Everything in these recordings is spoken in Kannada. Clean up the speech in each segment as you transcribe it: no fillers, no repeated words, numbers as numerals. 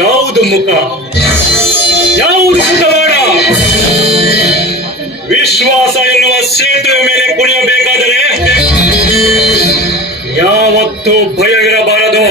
ಯಾವುದು ಮುಖ, ಯಾವುದು ಮುಖವಾಡ? ವಿಶ್ವಾಸ ಎನ್ನುವ ಸೇತುವೆ ಮೇಲೆ ಕುಣಿಯಬೇಕಾದರೆ ಯಾವತ್ತೂ ಭಯವಿರಬಾರದು.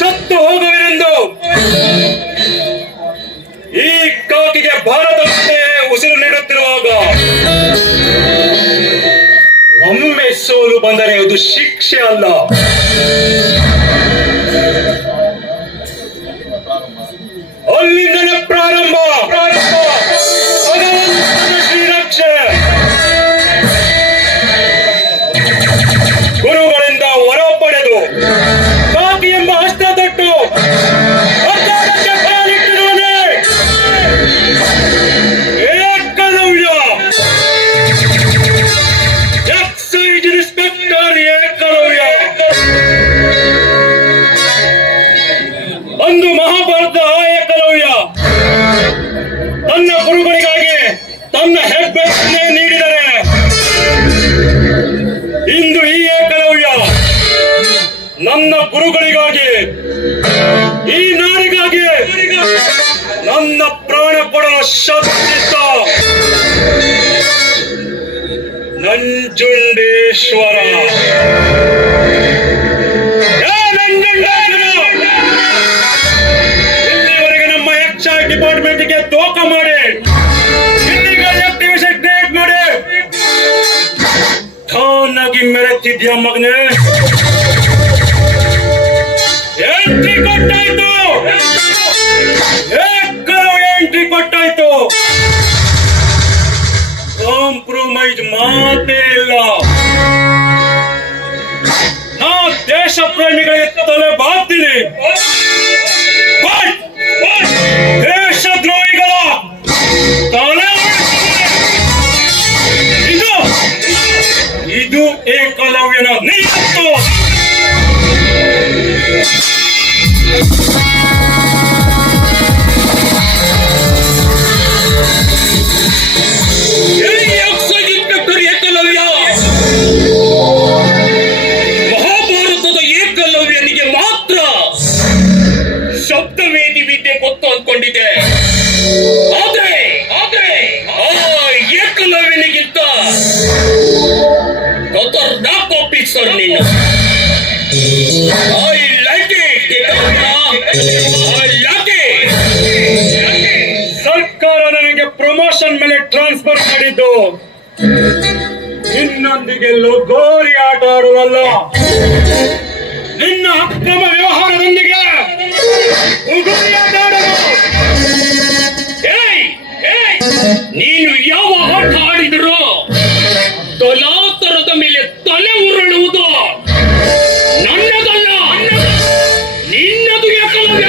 ಸತ್ತು ಹೋಗುವಿರೆಂದು ಈ ಕಾಕಿಗೆ ಭಾರತಕ್ಕೆ ಉಸಿರು ನೀಡುತ್ತಿರುವಾಗ ಒಮ್ಮೆ ಸೋಲು ಬಂದರೆ ಅದು ಶಿಕ್ಷೆ ಅಲ್ಲ, ಅಲ್ಲಿಂದಲೇ ಪ್ರಾರಂಭ. ಭಗವಂತನ ಶ್ರೀರಕ್ಷೆ. ಗುರುಗಳಿಂದ ವರ ಪಡೆದು ಕಾಕಿ ಎಂಬ ಹಸ್ತ ತೊಟ್ಟು ಅಖಾಡಕ್ಕೆ ಕಾಲಿಟ್ಟಿರುವನೇ ಏಕಲವ್ಯ. Excise inspector Ekalavya. ಅಂದು ಮಹಾಭಾರತ ಏಕಲವ್ಯ ತನ್ನ ಗುರುಗಳಿಗಾಗಿ ತನ್ನ ಹೆಬ್ಬೆಟ್ಟನ್ನೇ ನೀಡಿದರೆ, ಇಂದು ಈ ಏಕಲವ್ಯ ನನ್ನ ಗುರುಗಳಿಗಾಗಿ, ಈ ನಾಡಿಗಾಗಿ ನನ್ನ ಪ್ರಾಣ ಕೊಡಲು ಶಕ್ತಿತ ನಂಜುಂಡೇಶ್ವರ. ಇಲ್ಲಿವರೆಗೆ ನಮ್ಮ ಎಕ್ಸೈಸ್ ಡಿಪಾರ್ಟ್ಮೆಂಟ್ಗೆ ದೋಖ ಮಾಡಿ, ಇಲ್ಲಿಗಲ್ ಆಕ್ಟಿವಿಷನ್ ಕ್ರಿಯೇಟ್ ಮಾಡಿ ಠಾನಾಗಿ ಮೆರೆತಿದ್ಯಾ ಮಗನೇ? ಎಂಟ್ರಿ ಕೊಟ್ಟಾಯ್ತು, ಎಂಟ್ರಿ ಕೊಟ್ಟಾಯ್ತು. ಕಾಂಪ್ರಮೈಸ್ ಮಾತೇ ಇಲ್ಲ. ನಾ ದೇಶ ಪ್ರೇಮಿಗಳಿಗೆ ತಲೆ ಬಾಗ್ತೀನಿ, ದೇಶ ದ್ರೋಹಿಗಳ ತಲೆ ಇದು ಏಕಲವ್ಯನ ನಿಯತ್ತು. ಏಕಲವ್ಯ ಮಹಾಭಾರತದ ಏಕಲವ್ಯನಿಗೆ ಮಾತ್ರ ಶಬ್ದವೇದಿ ವಿದ್ಯೆ ಗೊತ್ತು ಅಂದ್ಕೊಂಡಿದ್ದೆ. ಆದ್ರೆ ಆ ಏಕಲವ್ಯನಿಗಿಂತ ಖತರ್ನಾಕ್ ಆಫೀಸರ್ ನೀನು. I like it. ಸರ್ಕಾರ ನನಗೆ ಪ್ರಮೋಷನ್ ಮೇಲೆ ಟ್ರಾನ್ಸ್ಫರ್ ಮಾಡಿದ್ದು ನಿನ್ನೊಂದಿಗೆ ಲಗೋರಿ ಆಟ ಆಡುವಲ್ಲ, ನಿನ್ನ ಅಕ್ರಮ ವ್ಯವಹಾರದೊಂದಿಗೆ ಉಗುರಿ ಆಟ ಆಡಲು. ನೀನು ಯಾವ ಆಟ ಆಡಿದರೂ ತಲಾತರದ ಮೇಲೆ ತಲೆ ಉರುಳುವುದು ನನ್ನದಲ್ಲ, ನಿನ್ನದು. ಏಕಲವ್ಯ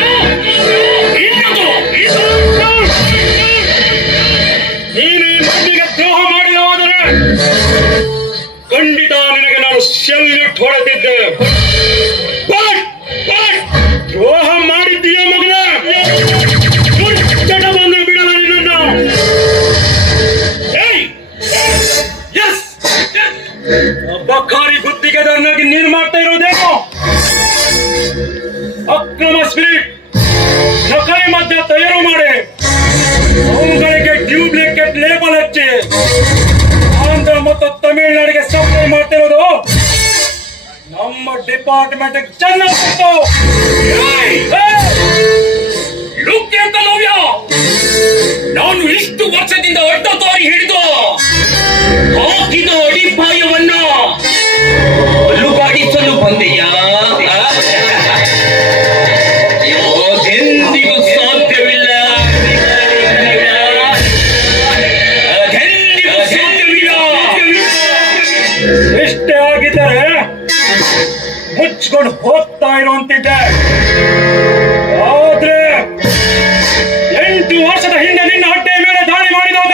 ನಿನ್ನದು. ನೀನು ಈ ಮಂದಿಗೆ ದ್ರೋಹ ಮಾಡಿದವಾದರೆ ಖಂಡಿತ ನಿನಗೆ ನಾನು ಸೆಲ್ಯೂಟ್ ಹೊಡೆದಿದ್ದೆ. ದ್ರೋಹ ಮಾಡಿದ್ದೀಯ ಮಗನೇ, ಮುಚ್ಚಟ ಬಂದು ಬಿಡಲ್ಲ ನಿನ್ನನ್ನು. ಬಖಾರಿ ಗುತ್ತಿಗೆದಾರನಾಗಿ ನೀನು ಮಾಡ್ತಾ ಇರೋದೇನು? ಅಕ್ರಮ ಸ್ಪಿರಿಟ್ ನಕಲಿ ಮದ್ಯ ತಯಾರು ಮಾಡಿ ಅವುಗಳಿಗೆ ಡ್ಯೂಪ್ಲಿಕೇಟ್ ಲೇಬಲ್ ಹಚ್ಚಿ ಆಂಧ್ರ ಮತ್ತು ತಮಿಳುನಾಡಿಗೆ ಸಪ್ಲೈ ಮಾಡ್ತಿರೋದು ನಮ್ಮ ಡಿಪಾರ್ಟ್ಮೆಂಟ್ ಚೆನ್ನಾಗಿತ್ತು. ಏಕಲವ್ಯ, ನಾನು ಇಷ್ಟು ವರ್ಷದಿಂದ ಅಡ್ಡ ದಾರಿ ಹಿಡಿದು ಹಾಕಿದ ಅಡಿಪಾಯವನ್ನ ಅಲುಗಾಡಿಸಲು ಬಂದೆಯಾ? ಅದೆಂದಿಗೂ ಸಾಧ್ಯವಿಲ್ಲ, ಅದೆಂದಿಗೂ ಸಾಧ್ಯವಿಲ್ಲ. ಇಷ್ಟೇ ಆಗಿದ್ದರೆ ಮುಚ್ಕೊಂಡು ಹೋಗ್ತಾ ಇರುವಂತಿದ್ದೆ. ಆದ್ರೆ 8 ವರ್ಷದ ಹಿಂದೆ ನಿನ್ನ ಹೊಟ್ಟೆ ಮೇಲೆ ದಾಳಿ ಮಾಡಿದಾಗ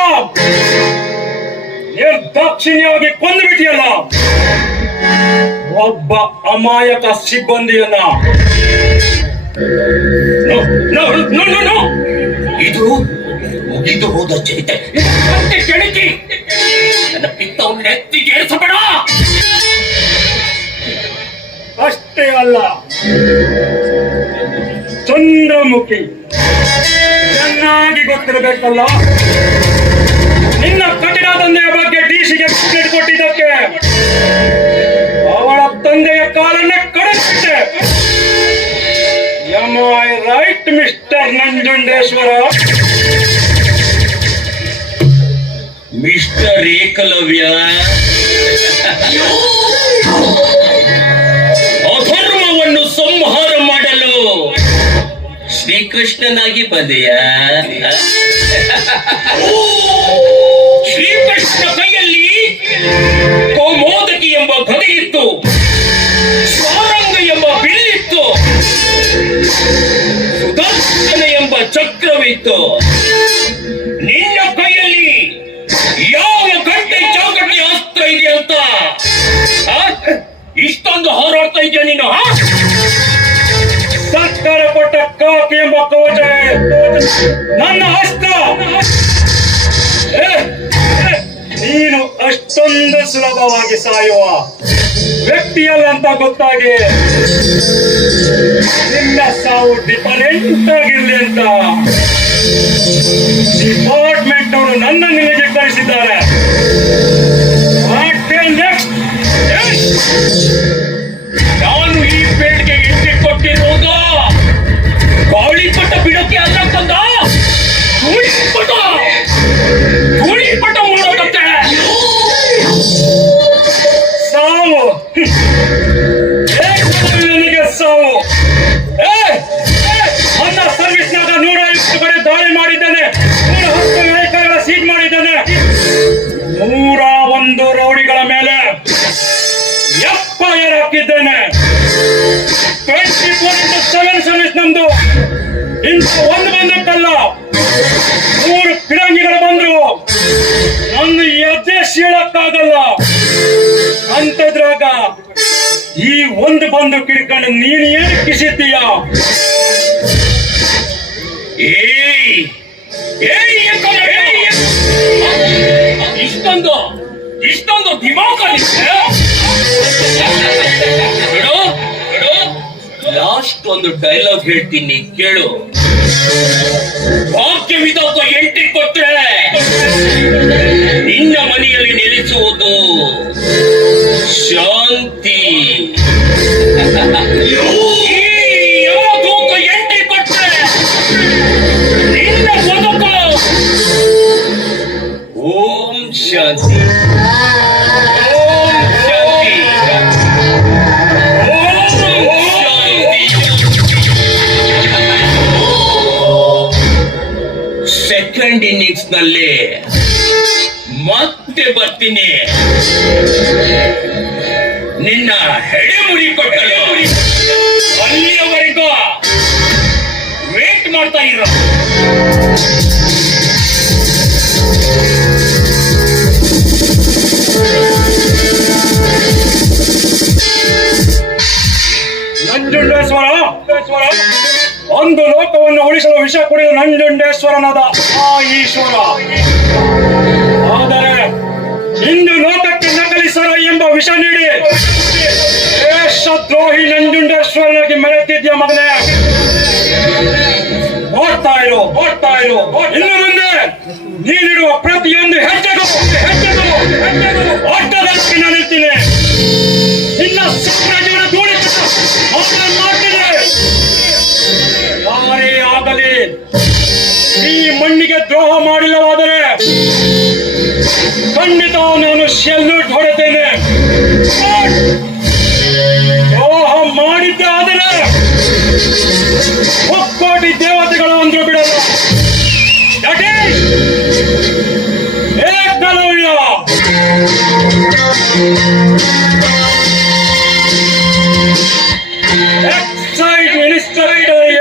ನಿರ್ದಾಕ್ಷಿಣ್ಯವಾಗಿ ಕೊಂದು ಬಿಟ್ಟಿಯಲ್ಲ ಒಬ್ಬ ಅಮಾಯಕ ಸಿಬ್ಬಂದಿಯನ್ನ. ಇದು ಮುಗಿದು ಹೋದ ಚರಿತ್ರೆ. ಕೆಣಕಿ ನನ್ನ ಪಿತ್ತವನ್ನು ಎತ್ತಿಗೆ ಏರಿಸಬೇಡ. ಅಷ್ಟೇ ಅಲ್ಲ, ಚಂದ್ರಮುಖಿ ಚೆನ್ನಾಗಿ ಗೊತ್ತಿರಬೇಕಲ್ಲ. ನಿನ್ನ ಕಠಿಣ ತಂದೆಯ ಬಗ್ಗೆ ಡಿಸಿಗೆ ಟಿಕೆಟ್ ಕೊಟ್ಟಿದ್ದಕ್ಕೆ ಅವಳ ತಂದೆಯ ಕಾಲನ್ನೇ ಕಡಿಸಿಟ್ಟೆ. Am I right mister Nanjundeshwara? Mister Ekalavya, ಅಧರ್ಮವನ್ನು ಸಂಹಾರ ಮಾಡಲು ಶ್ರೀಕೃಷ್ಣನಾಗಿ ಬಂದೆಯ? ಶ್ರೀಕೃಷ್ಣ ಕೈಯಲ್ಲಿ ಕೌಮೋದಕಿ ಎಂಬ ಗದೆಯಿತ್ತು, ಸಾರಂಗ ಎಂಬ ಬಿಲ್ಲಿತ್ತು, ಸುದರ್ಶನ ಎಂಬ ಚಕ್ರವಿತ್ತು. ನಿನ್ನ ಕೈಯಲ್ಲಿ ಯಾವ ಗಂಟೆ ಚಾಗಟೆ ಅಸ್ತ್ರ ಇದೆ ಅಂತ ಇಷ್ಟೊಂದು ಹೋರಾಡ್ತಾ ಇದೆಯಾ ನೀನು? ಸರ್ಕಾರ ಕೊಟ್ಟ ಕಾಕಿ ಎಂಬ ಕವಚ ನನ್ನ ಅಸ್ತ್ರ. ನೀನು ಅಷ್ಟೊಂದು ಸುಲಭವಾಗಿ ಸಾಯುವ ವ್ಯಕ್ತಿಯಲ್ಲ ಅಂತ ಗೊತ್ತಾಗಿ ನಿನ್ನ ಸಾವು ಡಿಫರೆಂಟ್ ಆಗಿರ್ಲಿ ಅಂತ ಡಿಪಾರ್ಟ್ಮೆಂಟ್ ಅವರು ನನ್ನ ನಿನಗೆ ಕಳಿಸಿದ್ದಾರೆ. ನಾನು ಈ ಪೇಡ್ಗೆ ಎಂಟ್ರಿ ಕೊಟ್ಟಿರೋದು ಗಾಳಿಪಟ ಬಿಡೋಕೆ ಅಲ್ಲ ಕಂದ, ಧೂಳಿಪಟ ಮಾಡೋಕತ್ತೆ. ಸಾವು ನನಗೆ ಸಾವು. ನನ್ನ ಸರ್ವಿಸ್ನಾಗ 150 ಕಡೆ ದಾಳಿ ಮಾಡಿದ್ದಾನೆ, 110 ವೆಹಿಕಲ್ಗಳ ಸೀಜ್ ಮಾಡಿದ್ದಾನೆ, 101 ರೌಡಿಗಳ ಮೇಲೆ FIR ಹಾಕಿದ್ದೇನೆ. 24/7 ಸರ್ವಿಸ್ ನಮ್ದು. ಇಂಥ ಒಂದು ಬಂದಕ್ಕಲ್ಲ, 3 ಪಿರಂಗಿಗಳು ಬಂದ್ರು, ನನ್ನ ಎದೆ ಸೀಳಕ್ಕಾಗಲ್ಲ ಅಂತದ್ರಾಗ ಈ ಒಂದು ಬಂದು ಕಿಡ್ಕೊಂಡು ನೀನು ಏನು ಕಿಸಿದ್ದೀಯ? ಇಷ್ಟೊಂದು ದಿಮಾಕ ಲಾಸ್ಟ್ ಒಂದು ಡೈಲಾಗ್ ಹೇಳ್ತೀನಿ ಕೇಳು. ವಾಕ್ಯವಿದಕ್ಕೆ ಎಂಟ್ರಿ ಕೊಟ್ರೆ ನಿನ್ನ ಮನೆಯಲ್ಲಿ ನೆಲೆಸುವುದು ಶಾಂತಿ. ಎಂಟ್ರಿ ಕೊಟ್ರೆ ನಿನ್ನ ಬದುಕು ಓಂ ಶಾಂತಿ. ಸೆಕೆಂಡ್ ಇನ್ನಿಂಗ್ಸ್ ನಲ್ಲಿ ಮತ್ತೆ ಬರ್ತೀನಿ, ನಿನ್ನ ಹೆಡೆ ಮುಡಿ ಕೊಟ್ಟಲು. ಅಲ್ಲಿಯವರೆಗೂ ವೇಟ್ ಮಾಡ್ತಾ ಇರೋ. ನಂಜುಂಡೇಶ್ವರ ಒಂದು ಲೋಕವನ್ನು ಉಳಿಸಲು ವಿಷ ಕುಡಿದ ನಂಜುಂಡೇಶ್ವರನಾದ ಆ ಈಶ್ವರ. ಆದರೆ ಇಂದು ಲೋಕಕ್ಕೆ ನಕಲಿಸರ ಎಂಬ ವಿಷ ನೀಡಿ ದೇಶದ್ರೋಹಿ ನಂಜುಂಡೇಶ್ವರನಾಗಿ ಮೆರೆತಿದ್ಯ ಮಗನೇ. ಓಡ್ತಾ ಇರು. ಇನ್ನು ಮುಂದೆ ನೀನಿಡುವ ಪ್ರತಿಯೊಂದು ಹೆಜ್ಜೆಗೂ ಓಟದಕ್ಕೆ ನಾನು ಇರ್ತೀನಿ. ನಿನ್ನ ಸಾಮ್ರಾಜ್ಯವನ್ನು ದೂಡಿಕೊಂಡು ಮಾಡ್ತೀನಿ. ಯಾರೇ ಆಗಲಿ ಈ ಮಣ್ಣಿಗೆ ದ್ರೋಹ ಮಾಡಿಲ್ಲವಾದರೆ ಖಂಡಿತ ನಾನು ಸೆಲ್ಯೂಟ್ ಹೊಡೆತೇನೆ. ದ್ರೋಹ ಮಾಡಿದ್ದೆ ಆದರೆ ಒಕ್ಕೋಟಿ ದೇವತೆಗಳು ಅಂದ್ರು ಬಿಡಲ್ಲ. ಏಕಲವ್ಯ. Excise minister Eklavya.